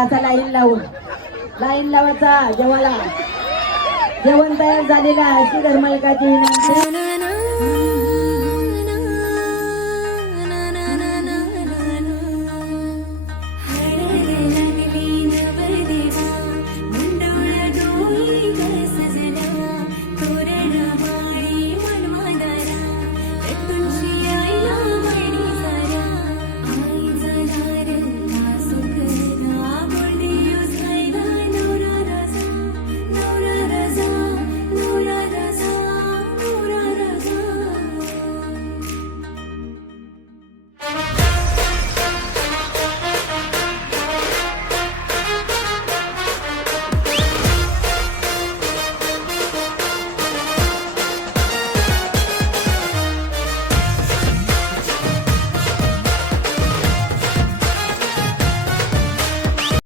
आता लाईन लावायचा जेवायला. जेवण तयार झालेलं आहे. श्री धर्मायकाची विनंती.